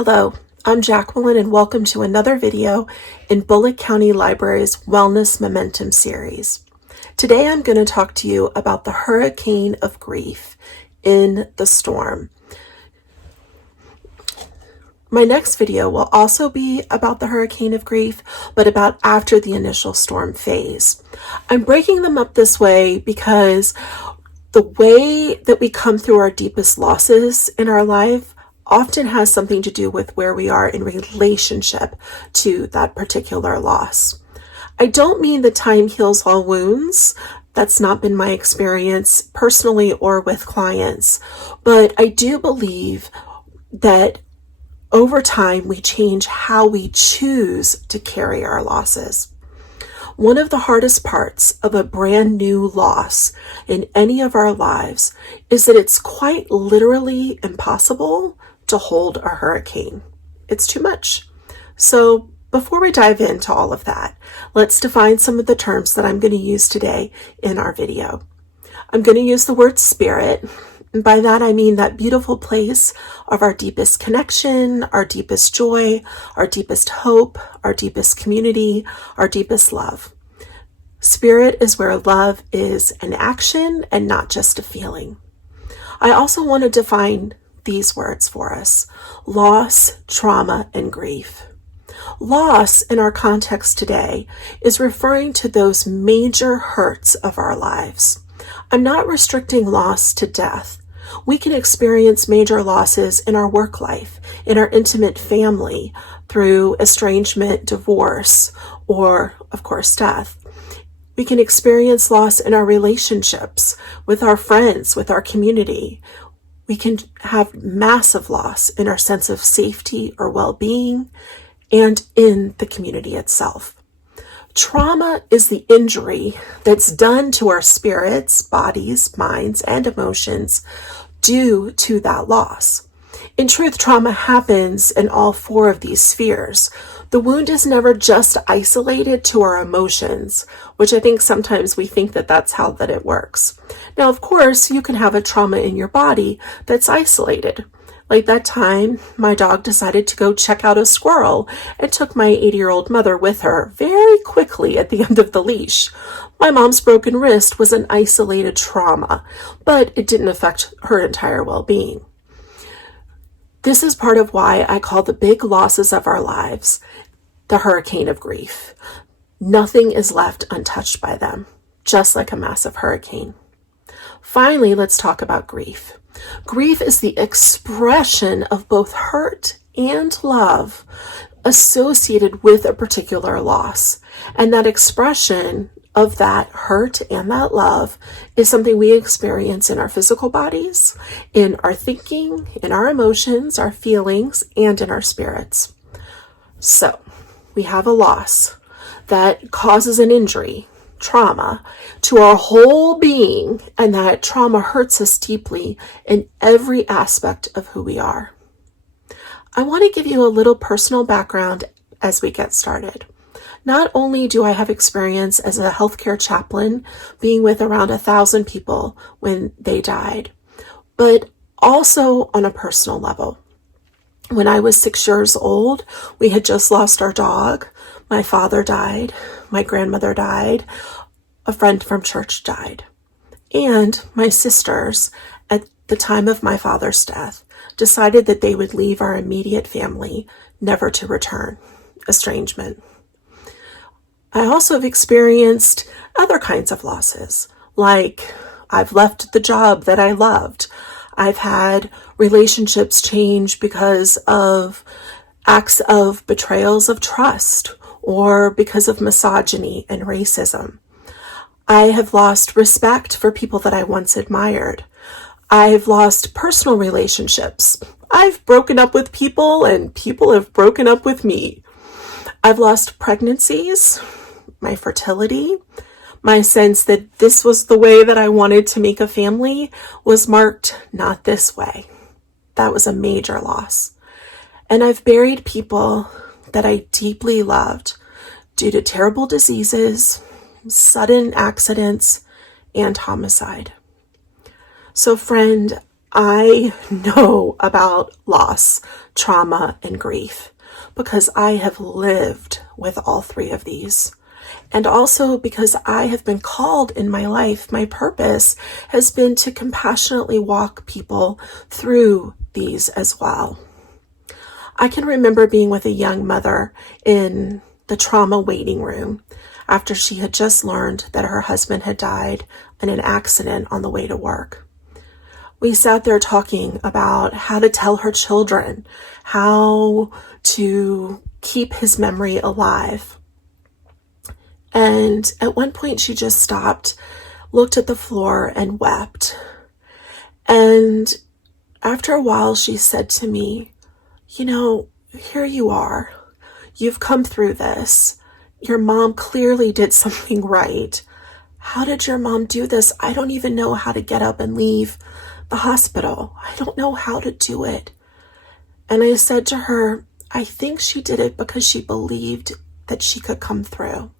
Hello, I'm Jacqueline and welcome to another video in Bullitt County Library's Wellness Momentum series. Today I'm going to talk to you about the hurricane of grief in the storm. My next video will also be about the hurricane of grief, but about after the initial storm phase. I'm breaking them up this way because the way that we come through our deepest losses in our life often has something to do with where we are in relationship to that particular loss. I don't mean that time heals all wounds. That's not been my experience personally or with clients, but I do believe that over time we change how we choose to carry our losses. One of the hardest parts of a brand new loss in any of our lives is that it's quite literally impossible to hold a hurricane. It's too much. So before we dive into all of that, let's define some of the terms that I'm going to use today in our video. I'm going to use the word spirit, and by that I mean that beautiful place of our deepest connection, our deepest joy, our deepest hope, our deepest community, our deepest love. Spirit is where love is an action and not just a feeling. I also want to define these words for us: loss, trauma, and grief. Loss in our context today is referring to those major hurts of our lives. I'm not restricting loss to death. We can experience major losses in our work life, in our intimate family, through estrangement, divorce, or, of course, death. We can experience loss in our relationships, with our friends, with our community. We can have massive loss in our sense of safety or well-being and in the community itself. Trauma is the injury that's done to our spirits, bodies, minds, and emotions due to that loss. In truth, trauma happens in all four of these spheres. The wound is never just isolated to our emotions, which I think sometimes we think that that's how that it works. Now, of course, you can have a trauma in your body that's isolated. Like that time, my dog decided to go check out a squirrel and took my 80-year-old mother with her very quickly at the end of the leash. My mom's broken wrist was an isolated trauma, but it didn't affect her entire well-being. This is part of why I call the big losses of our lives the hurricane of grief. Nothing is left untouched by them, just like a massive hurricane. Finally, let's talk about grief. Grief is the expression of both hurt and love associated with a particular loss. And that expression of that hurt and that love is something we experience in our physical bodies, in our thinking, in our emotions, our feelings, and in our spirits. So we have a loss that causes an injury, trauma, to our whole being, and that trauma hurts us deeply in every aspect of who we are. I want to give you a little personal background as we get started. Not only do I have experience as a healthcare chaplain, being with around 1,000 people when they died, but also on a personal level. When I was 6 years old, we had just lost our dog. My father died. My grandmother died. A friend from church died. And my sisters, at the time of my father's death, decided that they would leave our immediate family, never to return. Estrangement. I also have experienced other kinds of losses, like I've left the job that I loved. I've had relationships change because of acts of betrayals of trust or because of misogyny and racism. I have lost respect for people that I once admired. I've lost personal relationships. I've broken up with people and people have broken up with me. I've lost pregnancies, my fertility, my sense that this was the way that I wanted to make a family was marked not this way. That was a major loss. And I've buried people that I deeply loved due to terrible diseases, sudden accidents, and homicide. So friend, I know about loss, trauma, and grief because I have lived with all three of these. And also because I have been called in my life, my purpose has been to compassionately walk people through these as well. I can remember being with a young mother in the trauma waiting room after she had just learned that her husband had died in an accident on the way to work. We sat there talking about how to tell her children, how to keep his memory alive. And at one point she just stopped, looked at the floor and wept. And after a while she said to me, you know, here you are. You've come through this. Your mom clearly did something right. How did your mom do this? I don't even know how to get up and leave the hospital. I don't know how to do it. And I said to her, I think she did it because she believed that she could come through.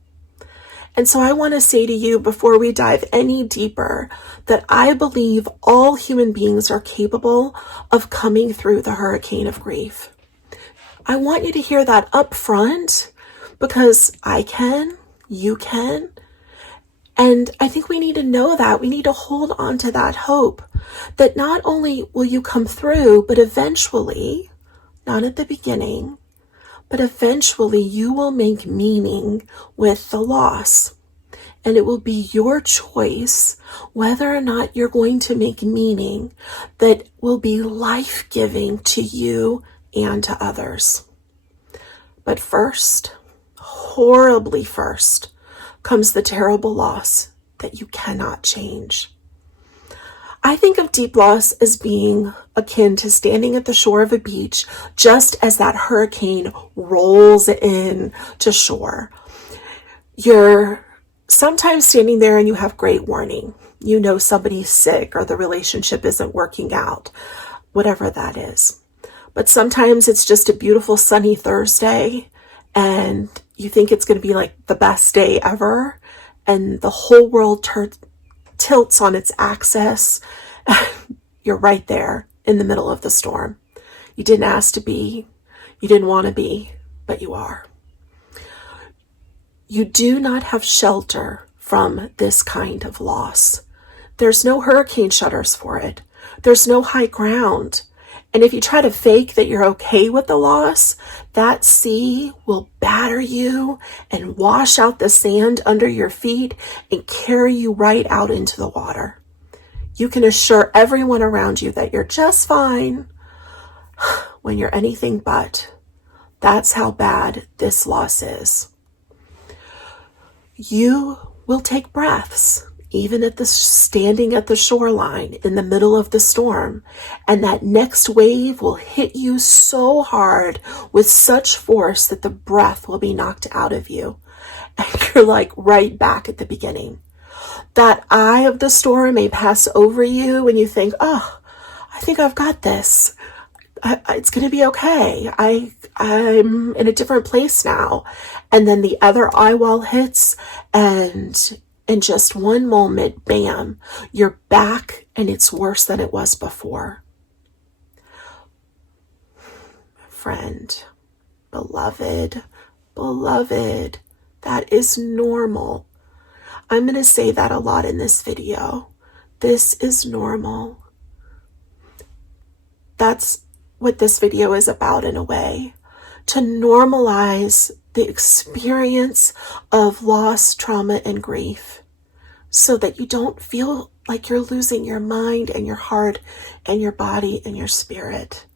And so I want to say to you before we dive any deeper that I believe all human beings are capable of coming through the hurricane of grief. I want you to hear that up front because I can, you can. And I think we need to know that. We need to hold on to that hope that not only will you come through, but eventually, not at the beginning, but eventually you will make meaning with the loss. And it will be your choice whether or not you're going to make meaning that will be life-giving to you and to others. But first, horribly first, comes the terrible loss that you cannot change. I think of deep loss as being akin to standing at the shore of a beach just as that hurricane rolls in to shore. You're sometimes standing there and you have great warning. You know somebody's sick or the relationship isn't working out, whatever that is. But sometimes it's just a beautiful sunny Thursday and you think it's going to be like the best day ever and the whole world tilts on its axis. You're right there in the middle of the storm. You didn't ask to be, you didn't want to be, but you are. You do not have shelter from this kind of loss. There's no hurricane shutters for it. There's no high ground. And if you try to fake that you're okay with the loss, that sea will batter you and wash out the sand under your feet and carry you right out into the water. You can assure everyone around you that you're just fine when you're anything but. That's how bad this loss is. You will take breaths, even at the standing at the shoreline in the middle of the storm, and that next wave will hit you so hard with such force that the breath will be knocked out of you. And you're like right back at the beginning. That eye of the storm may pass over you and you think, oh, I think I've got this. It's going to be okay. I'm in a different place now. And then the other eye wall hits and in just one moment, bam, you're back and it's worse than it was before. Friend, beloved, that is normal. I'm going to say that a lot in this video. This is normal. That's what this video is about in a way. To normalize the experience of loss, trauma, and grief so that you don't feel like you're losing your mind and your heart and your body and your spirit,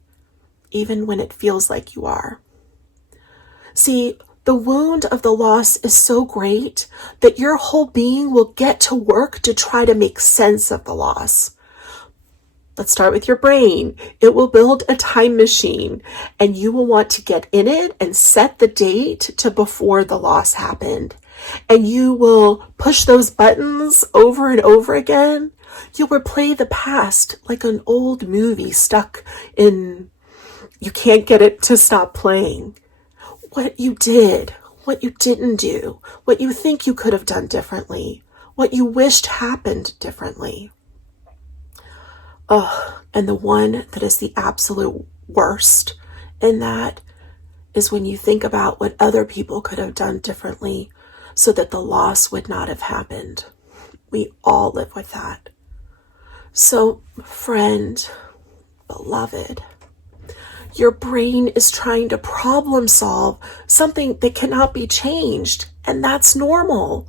even when it feels like you are. See, the wound of the loss is so great that your whole being will get to work to try to make sense of the loss. Let's start with your brain. It will build a time machine and you will want to get in it and set the date to before the loss happened. And you will push those buttons over and over again. You'll replay the past like an old movie stuck in, you can't get it to stop playing. What you did, what you didn't do, what you think you could have done differently, what you wished happened differently. And the one that is the absolute worst in that is when you think about what other people could have done differently so that the loss would not have happened. We all live with that. So, friend, beloved, your brain is trying to problem solve something that cannot be changed, and that's normal.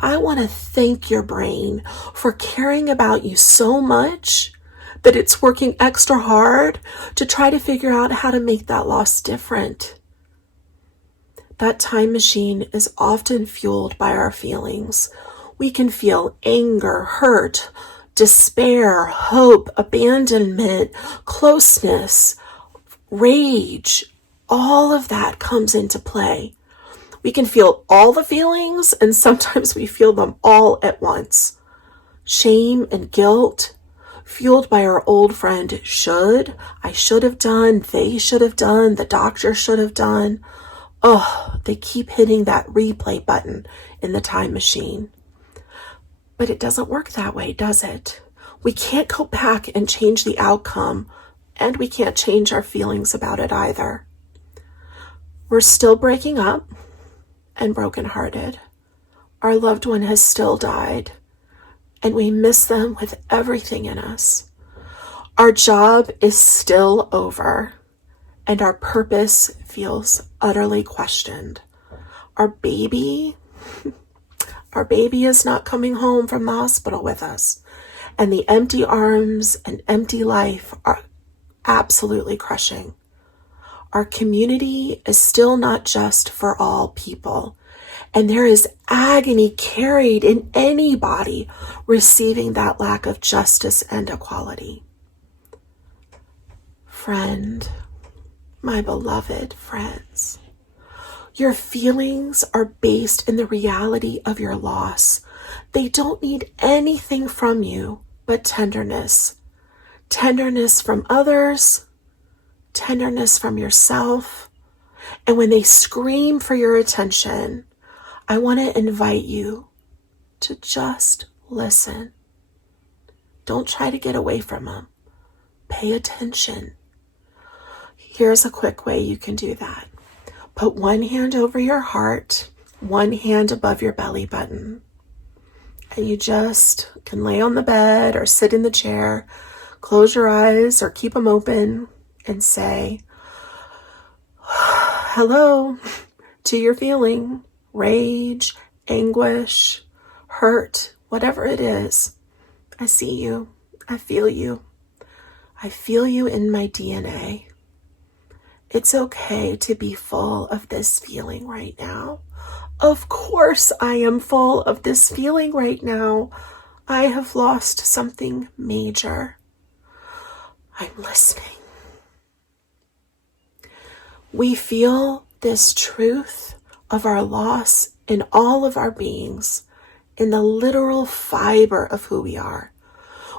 I want to thank your brain for caring about you so much that it's working extra hard to try to figure out how to make that loss different. That time machine is often fueled by our feelings. We can feel anger, hurt, despair, hope, abandonment, closeness, rage. All of that comes into play. We can feel all the feelings, and sometimes we feel them all at once. Shame and guilt, fueled by our old friend should, I should have done, they should have done, the doctor should have done. They keep hitting that replay button in the time machine. But it doesn't work that way, does it? We can't go back and change the outcome, and we can't change our feelings about it either. We're still breaking up and brokenhearted. Our loved one has still died, and we miss them with everything in us. Our job is still over, and our purpose feels utterly questioned. Our baby is not coming home from the hospital with us, and the empty arms and empty life are absolutely crushing. Our community is still not just for all people, and there is agony carried in anybody receiving that lack of justice and equality. Friend, my beloved friends, your feelings are based in the reality of your loss. They don't need anything from you but tenderness. Tenderness from others, tenderness from yourself. And when they scream for your attention, I want to invite you to just listen. Don't try to get away from them. Pay attention. Here's a quick way you can do that. Put one hand over your heart, one hand above your belly button. And you just can lay on the bed or sit in the chair, close your eyes or keep them open and say, hello to your feeling, rage, anguish, hurt, whatever it is. I see you. I feel you. I feel you in my DNA. It's okay to be full of this feeling right now. Of course I am full of this feeling right now. I have lost something major. I'm listening. We feel this truth of our loss in all of our beings, in the literal fiber of who we are.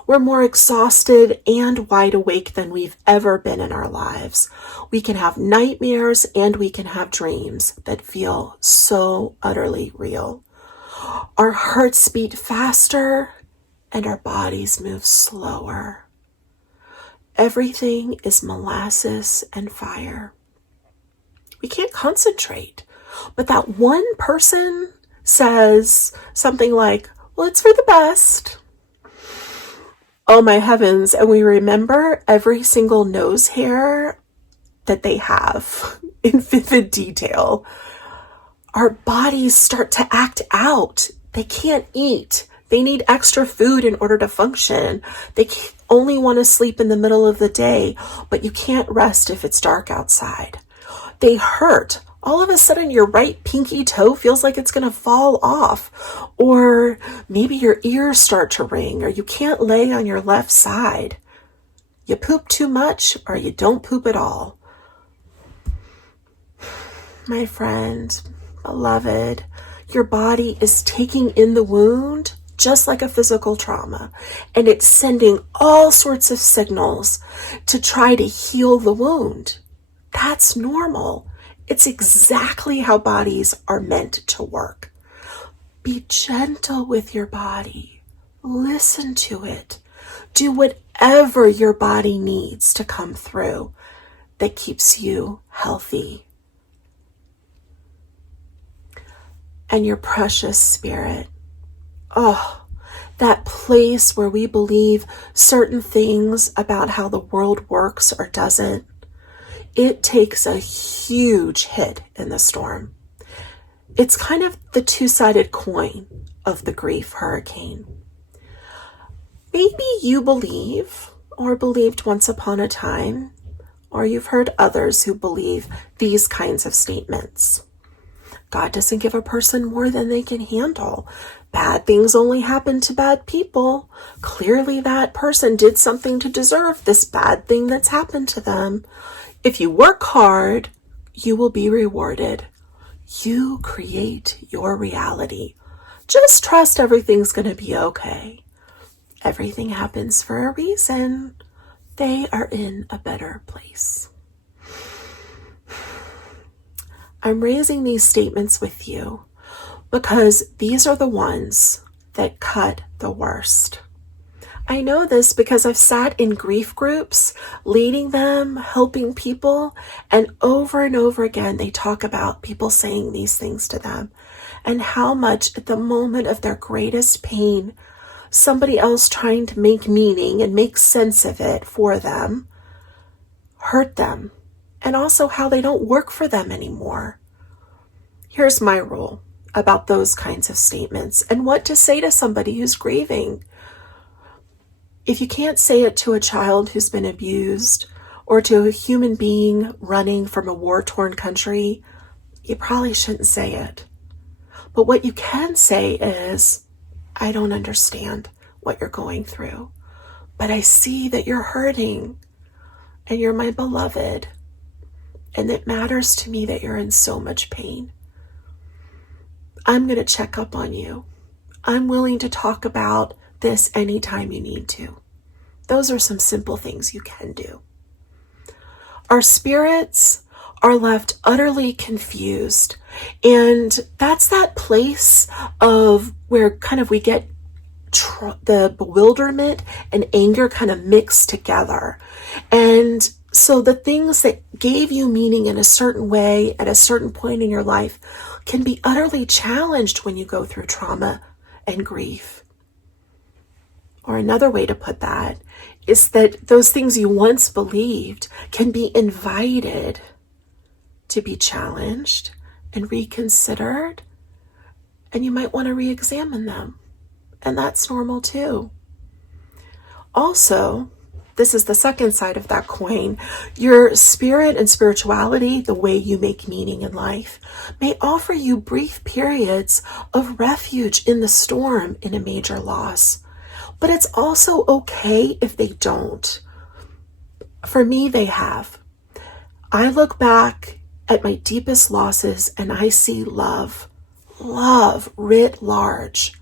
We're more exhausted and wide awake than we've ever been in our lives. We can have nightmares and we can have dreams that feel so utterly real. Our hearts beat faster and our bodies move slower. Everything is molasses and fire. We can't concentrate, but that one person says something like, well, it's for the best. Oh my heavens, and we remember every single nose hair that they have in vivid detail. Our bodies start to act out. They can't eat. They need extra food in order to function. They only want to sleep in the middle of the day, but you can't rest if it's dark outside. They hurt. All of a sudden your right pinky toe feels like it's going to fall off, or maybe your ears start to ring, or you can't lay on your left side. You poop too much or you don't poop at all. My friend, beloved, your body is taking in the wound just like a physical trauma, and it's sending all sorts of signals to try to heal the wound. That's normal. It's exactly how bodies are meant to work. Be gentle with your body. Listen to it. Do whatever your body needs to come through that keeps you healthy. And your precious spirit, oh, that place where we believe certain things about how the world works or doesn't, it takes a huge hit in the storm. It's kind of the two-sided coin of the grief hurricane. Maybe you believe or believed once upon a time, or you've heard others who believe these kinds of statements. God doesn't give a person more than they can handle. Bad things only happen to bad people. Clearly that person did something to deserve this bad thing that's happened to them. If you work hard, you will be rewarded. You create your reality. Just trust everything's going to be okay. Everything happens for a reason. They are in a better place. I'm raising these statements with you because these are the ones that cut the worst. I know this because I've sat in grief groups, leading them, helping people, and over again, they talk about people saying these things to them and how much at the moment of their greatest pain, somebody else trying to make meaning and make sense of it for them hurt them, and also how they don't work for them anymore. Here's my rule about those kinds of statements and what to say to somebody who's grieving. If you can't say it to a child who's been abused or to a human being running from a war-torn country, you probably shouldn't say it. But what you can say is, I don't understand what you're going through, but I see that you're hurting and you're my beloved, and it matters to me that you're in so much pain. I'm going to check up on you. I'm willing to talk about this anytime you need to. Those are some simple things you can do. Our spirits are left utterly confused, and that's that place of where kind of we get the bewilderment and anger kind of mixed together. And so the things that gave you meaning in a certain way at a certain point in your life can be utterly challenged when you go through trauma and grief. Or another way to put that is that those things you once believed can be invited to be challenged and reconsidered, and you might want to re-examine them. And that's normal too. Also, this is the second side of that coin. Your spirit and spirituality, the way you make meaning in life, may offer you brief periods of refuge in the storm in a major loss. But it's also okay if they don't. For me, they have. I look back at my deepest losses and I see love writ large.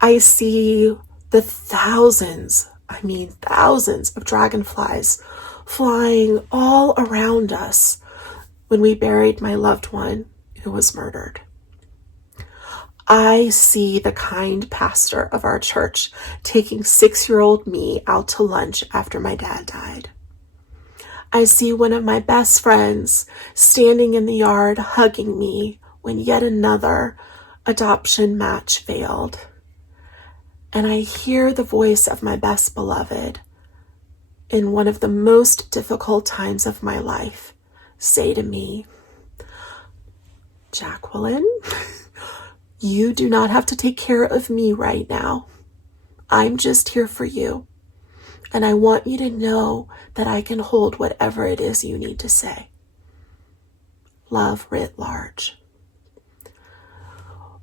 I see the thousands of dragonflies flying all around us when we buried my loved one who was murdered. I see the kind pastor of our church taking 6-year-old me out to lunch after my dad died. I see one of my best friends standing in the yard hugging me when yet another adoption match failed. And I hear the voice of my best beloved in one of the most difficult times of my life say to me, Jacqueline, you do not have to take care of me right now. I'm just here for you. And I want you to know that I can hold whatever it is you need to say. Love writ large.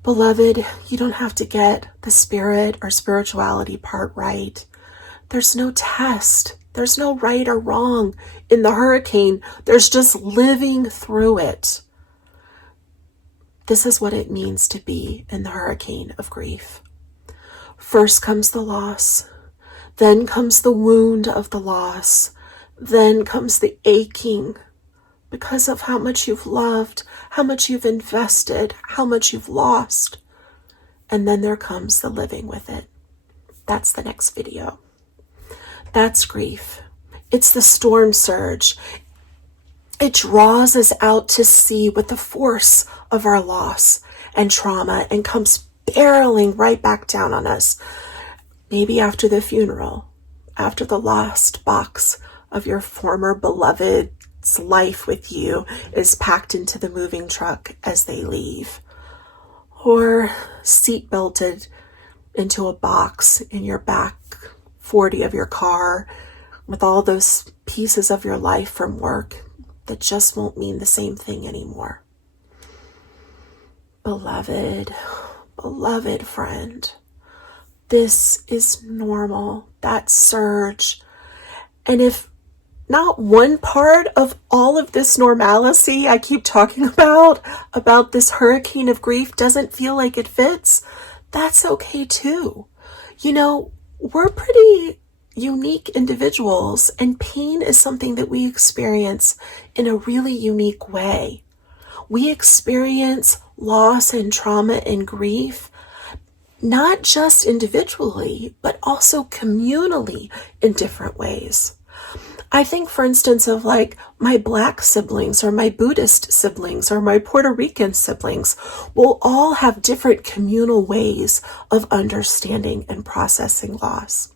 Beloved, you don't have to get the spirit or spirituality part right. There's no test. There's no right or wrong in the hurricane. There's just living through it. This is what it means to be in the hurricane of grief. First comes the loss. Then comes the wound of the loss. Then comes the aching because of how much you've loved, how much you've invested, how much you've lost. And then there comes the living with it. That's the next video. That's grief. It's the storm surge. It draws us out to sea with the force of our loss and trauma and comes barreling right back down on us. Maybe after the funeral, after the last box of your former beloved's life with you is packed into the moving truck as they leave, or seat belted into a box in your back 40 of your car with all those pieces of your life from work that just won't mean the same thing anymore. Beloved friend, this is normal, that surge. And if not one part of all of this normalcy I keep talking about this hurricane of grief doesn't feel like it fits, that's okay too. You know, we're pretty unique individuals, and pain is something that we experience in a really unique way. We experience loss and trauma and grief, not just individually, but also communally in different ways. I think, for instance, of like my Black siblings or my Buddhist siblings or my Puerto Rican siblings will all have different communal ways of understanding and processing loss.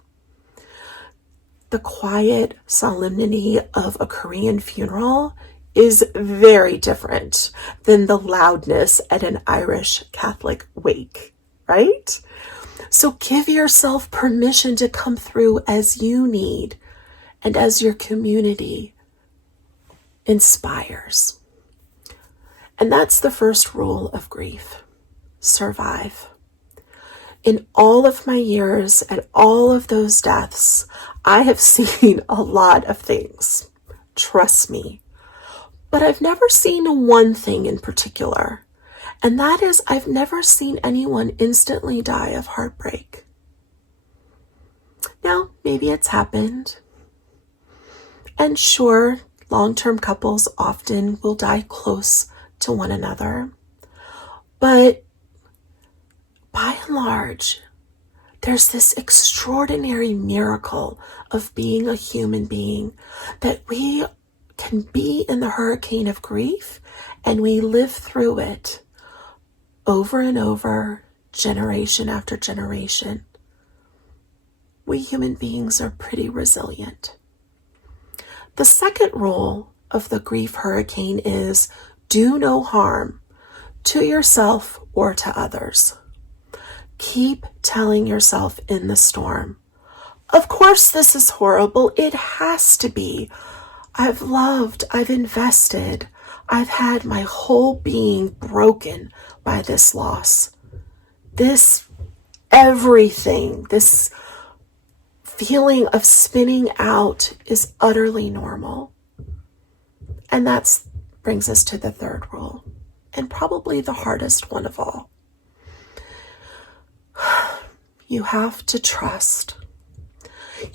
The quiet solemnity of a Korean funeral is very different than the loudness at an Irish Catholic wake, right? So give yourself permission to come through as you need and as your community inspires. And that's the first rule of grief: survive. In all of my years and all of those deaths, I have seen a lot of things, trust me. But I've never seen one thing in particular, and that is I've never seen anyone instantly die of heartbreak. Now, maybe it's happened. And sure, long-term couples often will die close to one another. But by and large, there's this extraordinary miracle of being a human being, that we can be in the hurricane of grief and we live through it over and over, generation after generation. We human beings are pretty resilient. The second rule of the grief hurricane is do no harm to yourself or to others. Keep telling yourself in the storm, of course this is horrible, it has to be. I've loved, I've invested, I've had my whole being broken by this loss. This everything, this feeling of spinning out is utterly normal. And that brings us to the third rule, and probably the hardest one of all. You have to trust.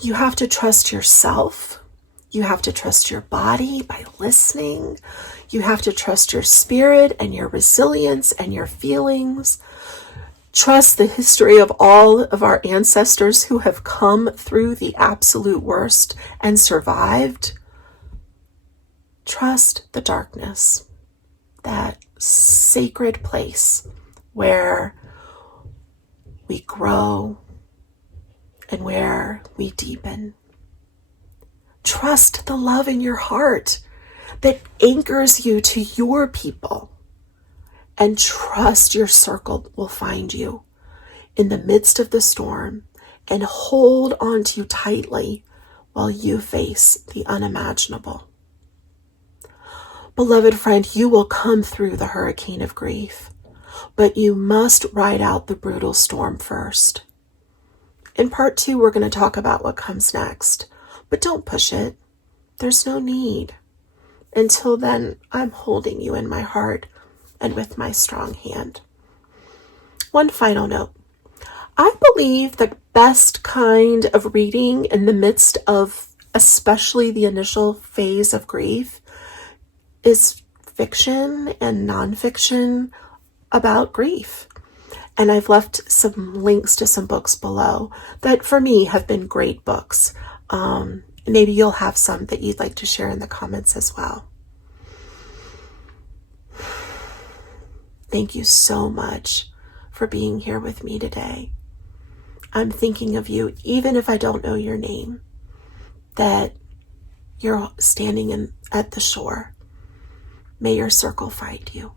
You have to trust yourself. You have to trust your body by listening. You have to trust your spirit and your resilience and your feelings. Trust the history of all of our ancestors who have come through the absolute worst and survived. Trust the darkness, that sacred place where we grow and where we deepen. Trust the love in your heart that anchors you to your people. And trust your circle will find you in the midst of the storm and hold on to you tightly while you face the unimaginable. Beloved friend, you will come through the hurricane of grief, but you must ride out the brutal storm first. In part 2, we're going to talk about what comes next, but don't push it. There's no need. Until then, I'm holding you in my heart and with my strong hand. One final note. I believe the best kind of reading in the midst of especially the initial phase of grief is fiction and nonfiction about grief. And I've left some links to some books below that for me have been great books. Maybe you'll have some that you'd like to share in the comments as well. Thank you so much for being here with me today. I'm thinking of you, even if I don't know your name, that you're standing at the shore. May your circle find you.